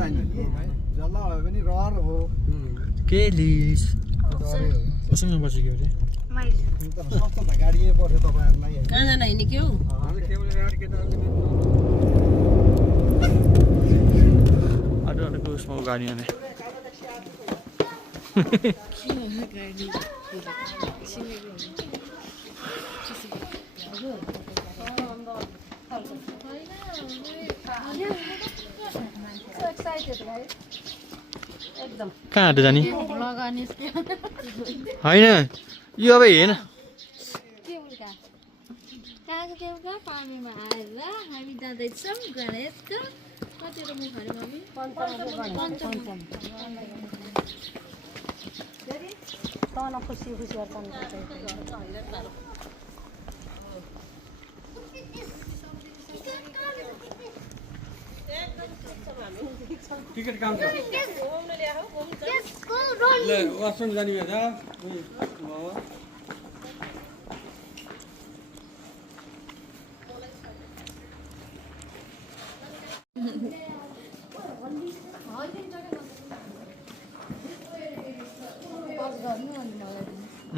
चाहिन्छ नि जल्ला भयो भने रहर हो के लिस कसैमा बसेको अरे तर सस्तो त गाडी यही पर्छ तपाईँहरूलाई कहाँ जान हिँड्ने के हो अरूको उसमा गाडी आने कहाँ हाट जाने होइन यो अब हेर्न पानीमा आएर हामी जाँदैछौँ गणेशको कतिवटा मुख अरे मम्मी खुसी खुसी टिकट काउन्टर ले वासरुम जाने बेला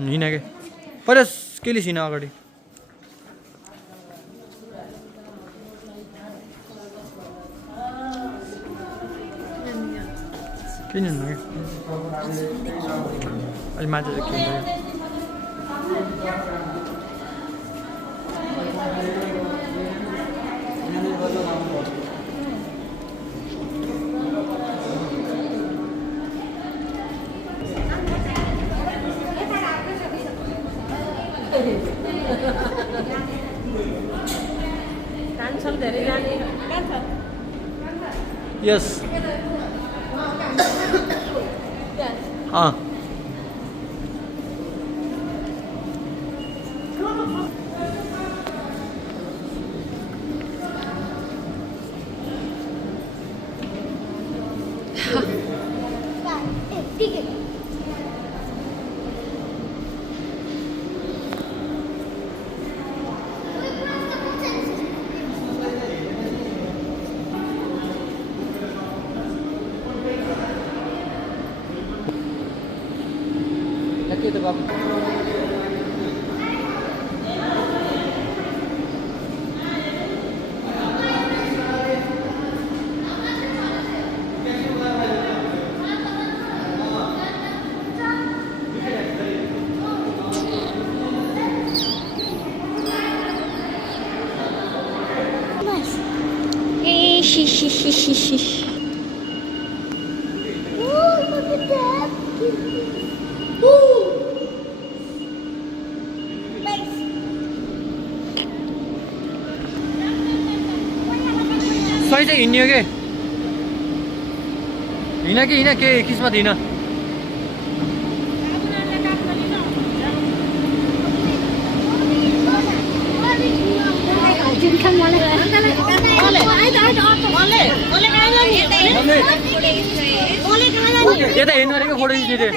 हिँड के पर के लिसिन अगाडि किन अहिले माथि चाहिँ किन्यो यस Oh, look at that. सही चाहिँ हिँड्यो के हिँड के किस्मत हिँड यता हिँड्नु भनेको फोटो खिच्ने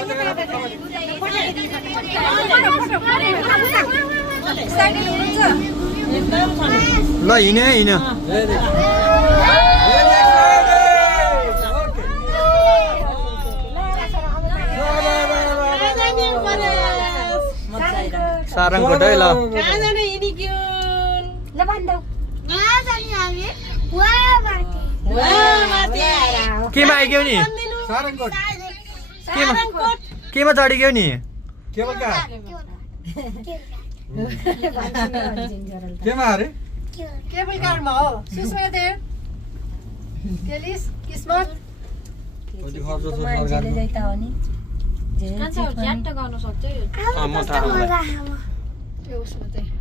ल हिँड सारङकोट है ल केमा आइग्यौ नि सारङकोट केमा चढिग्यौ नि केबल कार केमा अरे केबल कारमा हो सुस्मिता देव केलिस किस्मत मान्छेले जाइता हो नि ज्याट गर्न सक्छ यो उसमा चाहिँ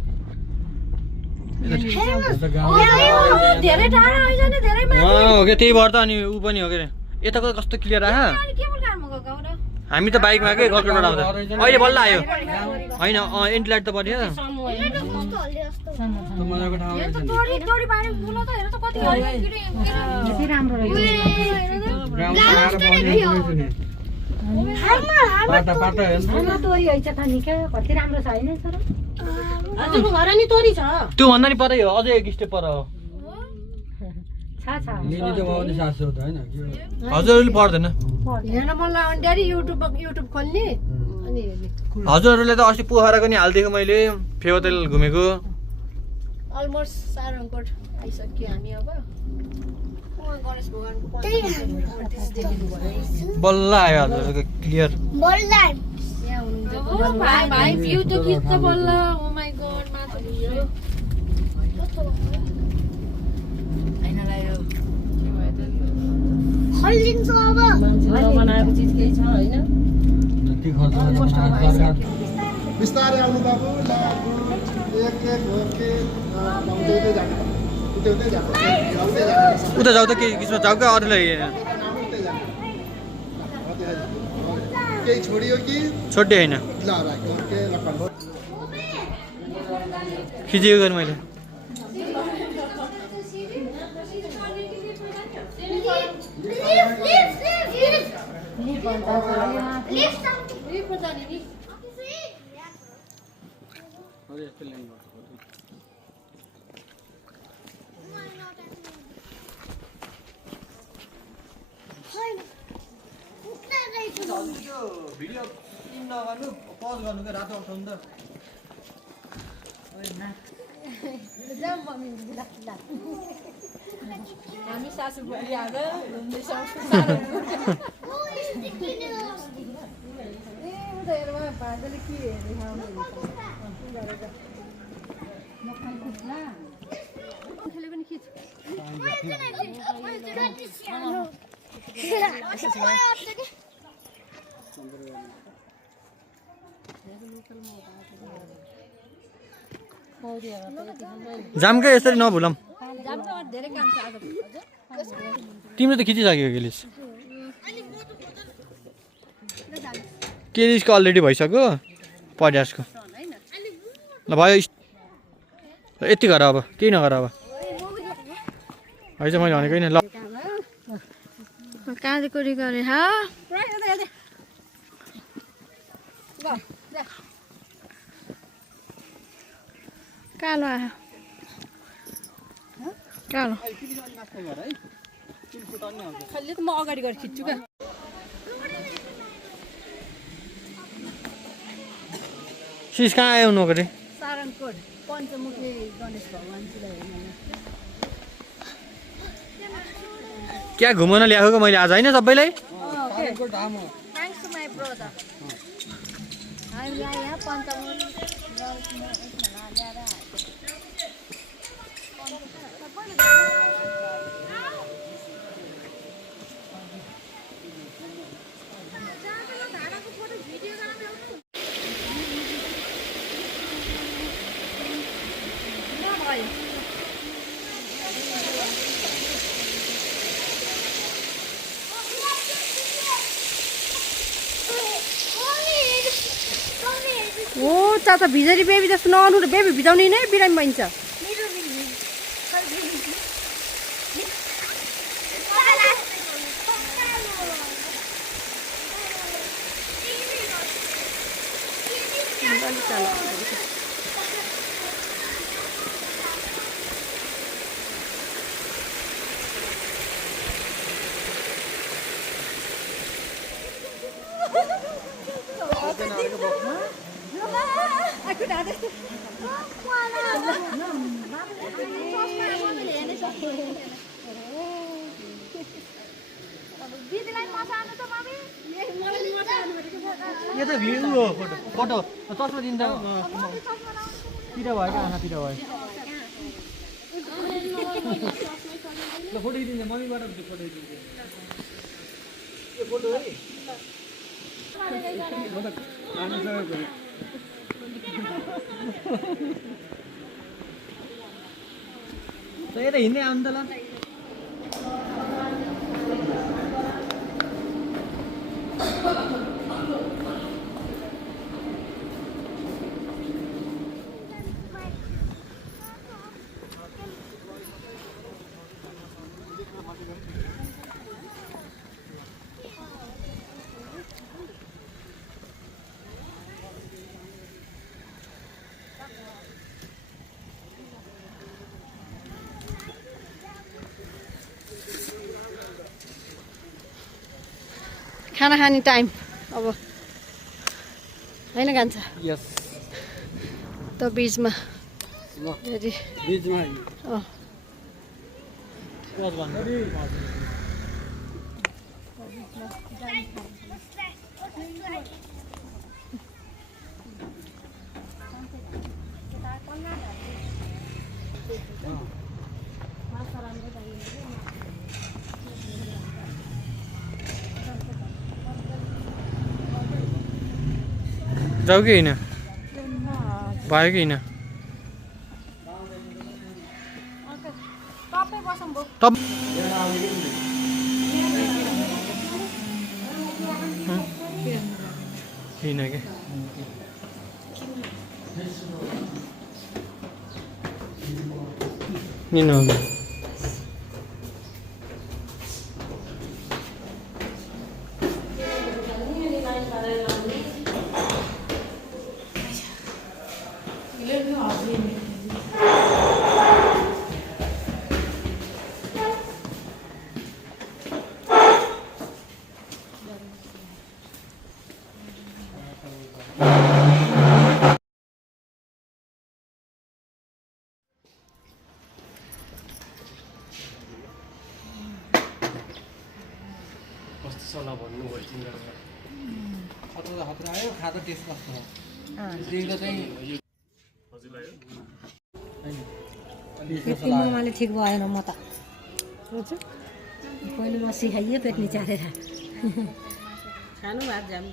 धेरै टाढा होइन नि धेरै हो के त्यही भएर त अनि ऊ पनि हो के यताको कस्तो क्लियर आयो केबल कारमा गएको हो र हामी त बाइकमा के गलगढबाट आउँदा अहिले बल्ल आयो होइन एन्टी लाइट त पर्यो त्यो भन्दा नि परै हो अझै एक स्टेप पर हो लिने त भयो भने 700 त हैन के हो? हजुरहरूले पर्दैन हेर्न मन लाग्यो भने ड्याडी युट्युब खोल्ने अनि हेर्ने हजुरहरूले त अस्ति पोखराको नि हालिदिएको मैले फेवातेल घुमेको अलमोस्ट सारङकोट आइसक्यो हामी अब गणेश भगवानको बल्ल आयो हजुरहरूको क्लियर यहाँ हुनुहुन्छ भाइ भ्यू त खिच्छ बल्ल ओ माइ गॉड माथि भिडियो जति खर्च गर्नु सरकार बिस्तारै आउनु बाबु एक हो के उतै जाने उतै जाने उता जाऊ त के किसमा जाऊ क्या अरूलाई केही छोडियो कि छोड्दै होइन ल राख्यो के लपन खिचेको गरेँ मैले अरे यस्तो ल्याउनु पर्छ भिडियो नगर्नु पज गर्नु क्या रातो उठाउनु त हामी सासु बुढी आएर घुम्दैछौँ भागले के हेर्ने पनि खिच जामकै यसरी नभुलौँ धेरै काम छ आज तिमीले त खिचिसक्यो केलिस केलिसको अलरेडी भइसक्यो पड्यासको ल भयो यति गर अब केही नगर अब है मैले भनेको होइन ल काँदीकोरी गरे हा कालो आयो कालो खल्ले त म अगाडि गएर खिच्छु क्या सिस कहाँ आयो नगरे सारङकोट पञ्चमुखी गणेश भगवानजीलाई हेर्न क्या घुमाउन ल्याएको मैले आज होइन सबैलाई सारङको धाम हो थ्याङ्क्स टु माई ब्रदर हामीलाई यहाँ पञ्चमुखी ल्याएर ओ चाचा भिजरी बेबी जस्तो नआउनु र बेबी भिजाउने नै बिरामी भइन्छ यो त भ्यू हो फोटो फोटो चस्मा दिन्छ पिरो भयो क्या आँखा पिरो भयो ल फोटो दिन्छ मम्मीबाट फोटो दिन्छ यो फोटो है म त आमासँग गएँ यता हिँड्दै आउनु त ल खाना खाने टाइम अब होइन कान्छ यस त बिचमा ल फेरि बीचमा अँ पज भन्नु जाऊ कि होइन भयो कि होइन किन के किन कस्तो सल्लाह भन्नुभयो तिनीहरू खतरा खतरा आयो खाँदा टेस्ट कस्तो हो देख्दा चाहिँ पेटको मोमाले ठिक भएन म त पहिले म सिकाइयो पेट निचारेर खानु भात झ्याम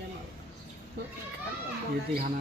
यति खाना